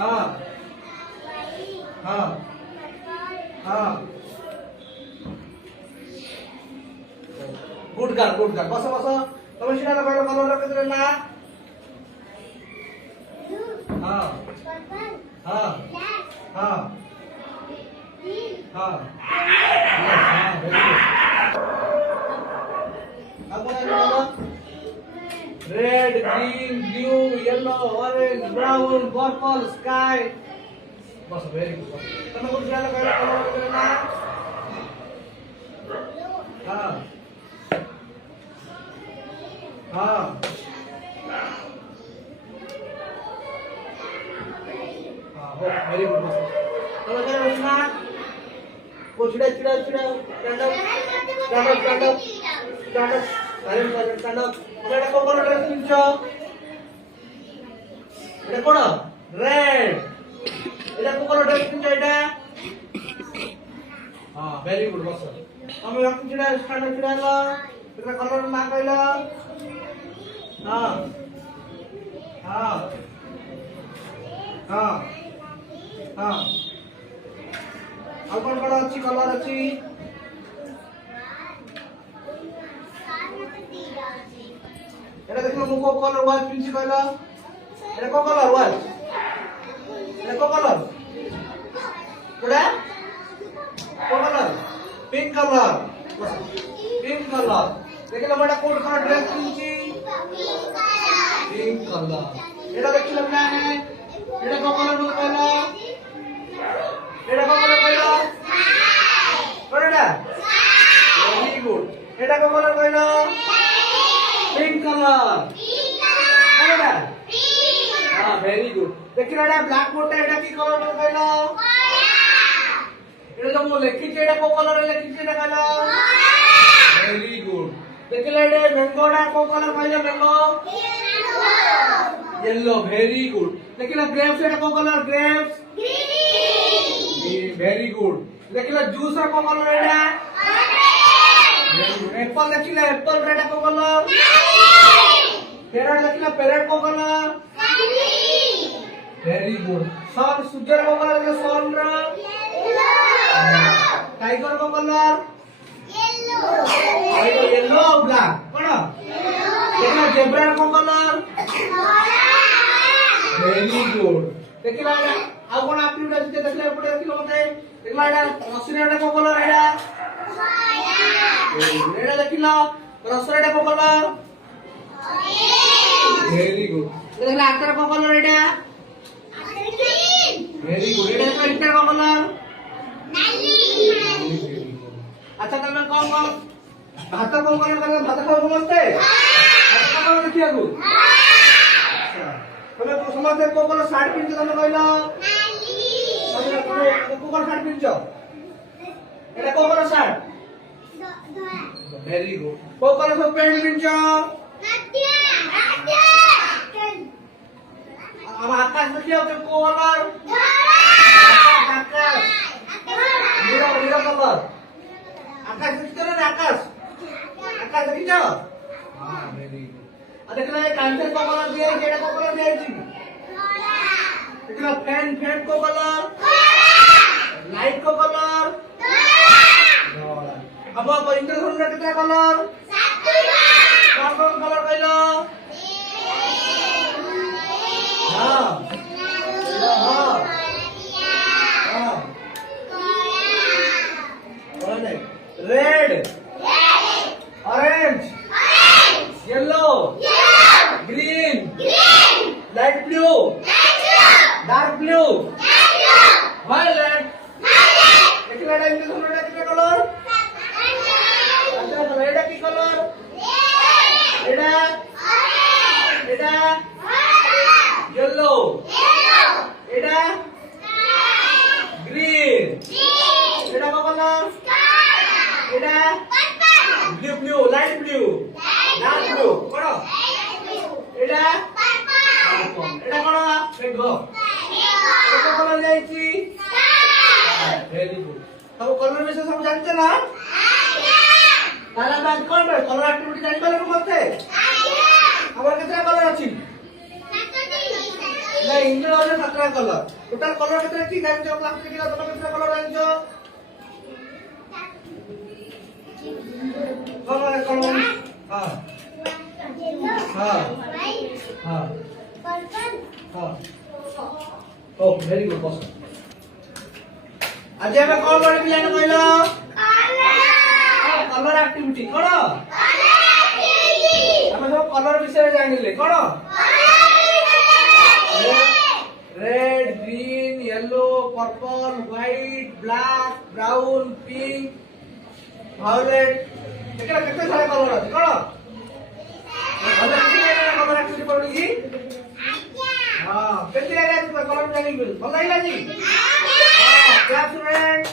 हाँ हाँ हाँ गुड गर्ल बस बस तुम सीधा कलर कलर ना हाँ हाँ हाँ हाँ red green blue yellow orange brown purple sky बस वेरी गुड तुम कुछ सीधा कलर ना हाँ हाँ वेरी गुड चलो चलो रचना को चिड़ा चिड़ा चिड़ा stand up stand up stand up stand up silent silent stand up एटा को कलर ड्रेस पिनछ एटा कोन रेड एटा को कलर ड्रेस पिनछ एटा हां वेरी गुड बस हम यहां चिड़ा स्टैंड अप चिड़ा ला एटा कलर ना कहला हां हां हां हाँ और कौन कौन अच्छी कलर अच्छी एटा देखो मुको कलर वाइट पिंची कहला एटा को कलर वाइट एटा को कलर कोडा को कलर पिंक कलर देखिला बड़ा कोड कलर ड्रेस पिंची पिंक कलर एटा देखिला ना है एटा को कलर कहला एटा को कलर कहला कोडा वेरी गुड एटा को कलर कहला पिंक कलर कोडा हां वेरी गुड देखिला एटा ब्लैक बोर्ड एटा की कलर कहला एटा जो मो लिखि एटा को कलर लिखि एटा कहला वेरी गुड देखिला एटा मैंगोडा को कलर कहला मैंगो येलो वेरी गुड देखिला ग्रेप्स एटा को colour grapes green very good देखिला जूस को कलर एटा एप्पल देखिला एप्पल एटा को कलर पैरट देखिला पैरट को कलर वेरी गुड सन सूर्य को कलर सन रा टाइगर को कलर येलो ब्लैक कोन देखिला जेब्रा को कलर वेरी गुड देखिला आ कोन आपनी देखिला एपटे देखिलो मते देखिला एटा रसरेडा को कलर एटा एटा देखिला रसरेडा को कलर वेरी गुड देखिला आटर को कलर एटा वेरी गुड एटा देखिला इंटर को कलर नाली अच्छा तमे कौन भात को कलर भात खाओ समझते हां भात खाओ देखिया को तमे तो समझते को कलर शर्ट पिन तमे कहला नाली को कलर शर्ट पिन एटा को कलर शर्ट वेरी गुड को कलर सब पैंट पिन अब आकाश देखियो तो को कलर आकाश नीला नीला कलर आकाश देखियो ना आकाश आकाश देखियो हां वेरी गुड आ देखला ये कैंसर को कलर दिया जेडा को कलर दिया छी देखला फैन फैन को कलर लाइट को कलर अब इंटर होना कितना कलर कौन कौन कलर कहलो हां हां हां red orange yellow green light blue dark blue violet देखिला एटा इंग्लिश में कितना कलर अच्छा एटा की कलर एटा एटा येलो एटा ग्रीन एटा का कलर एटा blue blue light blue dark blue कोन एटा पर्पल एटा कोन मेघ एटा कलर जाईची वेरी गुड सब कलर विषय सब जानते ना तारा बैंक कोन कलर एक्टिविटी जानि पारे मते हमर केतना कलर अछि ନାଇଁ ଇଂଲିଶ ହଉଛି 7ଟା କଲର। ଟୋଟାଲ କଲର କେତେ ଅଛି ଜାଣିଛ? କ୍ଲାସ ରେ କିଲା ତମେ କେତେ କଲର ଜାଣିଛ? କଲର କଲର ହଁ ହଁ ହଁ ହଁ ଓ ଭେରି ଗୁଡ ବସ। आज ଆମେ କଣ ପଢି ପିଲାମାନେ କହିଲ? କଲର ଆକ୍ଟିଭିଟି କଣ? ଆମେ ସବୁ କଲର ବିଷୟରେ ଜାଣିଲେ କଣ? Red green yellow purple white black brown pink violet एकरा केते सारा कलर ଅଛି କଣ? ଭଲ କଲର ଆକ୍ଟିଭିଟି ପଢି କି हां କେତେ ଲାଗା କଲର ଜାଣି ଭଲ ଲାଗିଲା जी हां क्लास स्टूडेंट